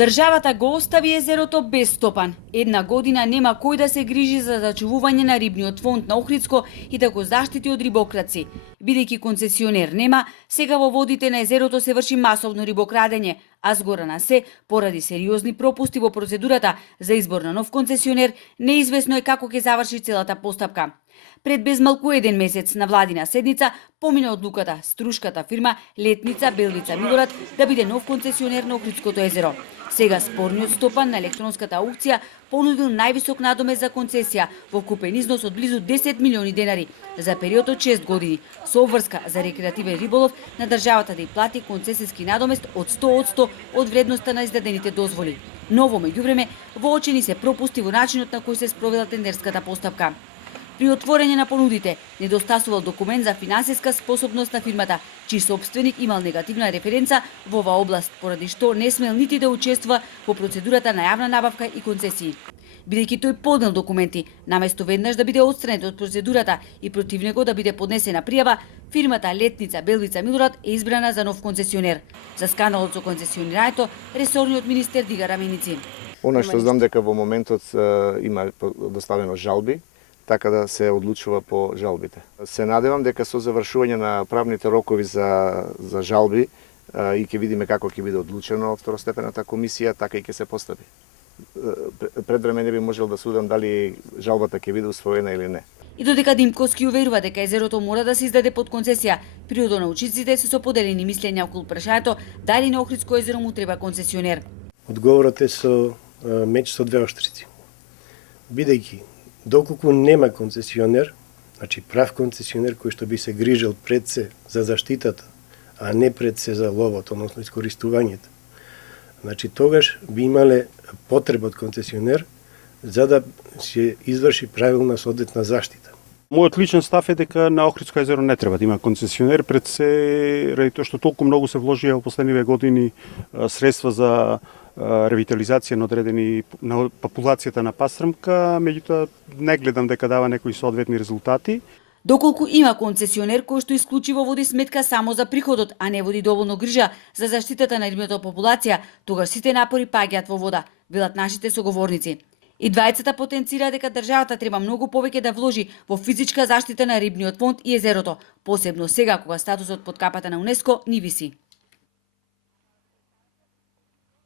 Државата го остави езерото без стопан. Една година нема кој да се грижи за зачувување на рибниот фонд на Охридско и да го заштити од рибокраци. Бидејќи концесионер нема, сега во водите на езерото се врши масовно рибокрадење, а згора на се, поради сериозни пропусти во процедурата за избор на нов концесионер, неизвестно е како ќе заврши целата постапка. Пред безмалку еден месец на владина седница помина одлуката струшката фирма Летница Белвица Милорад да биде нов концесионер на Охридското езеро. Сега спорниот стопан на електронската аукција понудил највисок надомест за концесија во купен износ од близу 10 милиони денари за период од 6 години, со обврска за рекреативен риболов на државата да ја плати концесиски надомест од 100% од вредноста на издадените дозволи. Но во меѓувреме воочени се пропусти во начинот на кој се спровела тендерската постапка. При отворење на понудите недостасувал документ за финансиска способност на фирмата, чиј собственик имал негативна референца во оваа област, поради што не смел нити да учествува во процедурата на јавна набавка и концесии. Бидејќи тој поднел документи, наместо веднаш да биде отстранет од процедурата и против него да биде поднесена пријава, фирмата Летница Белвица Милорад е избрана за нов концесионер. За скандалот со концесионирањето, ресорниот министер дига раменици. Она што знам дека во моментот има доставено жалби, така да се одлучува по жалбите. Се надевам дека со завршување на правните рокови за жалби и ќе видиме како ќе биде одлучено од второстепената комисија, така и ќе се постави. Пред време не би можел да судам дали жалбата ќе биде усвоена или не. И додека Димковски уверува дека езерото мора да се издаде под концесија, при научниците се со поделени мислења околу прашањето дали на Охридско езеро му треба концесионер. Одговорот е со меч со двеоштрици. Бидејќи доколку нема концесионер, значи прав концесионер кој што би се грижил пред се за заштитата, а не пред се за ловот, односно искористувањето, значи тогаш би имале потреба од концесионер за да се изврши правилна соодветна заштита. Мојот личен став е дека на Охридско езеро не треба да има концесионер, пред се ради тоа што толку многу се вложија во последниве години средства за ревитализација на популацијата на пастрмка, меѓутоа не гледам дека дава некои соодветни резултати. Доколку има концесионер кој што исклучиво води сметка само за приходот, а не води доволно грижа за заштитата на рибната популација, тогаш сите напори паѓаат во вода, велат нашите соговорници. И двајцата потенцира дека државата треба многу повеќе да вложи во физичка заштита на рибниот фонд и езерото, посебно сега кога статусот под капата на УНЕСКО ни виси.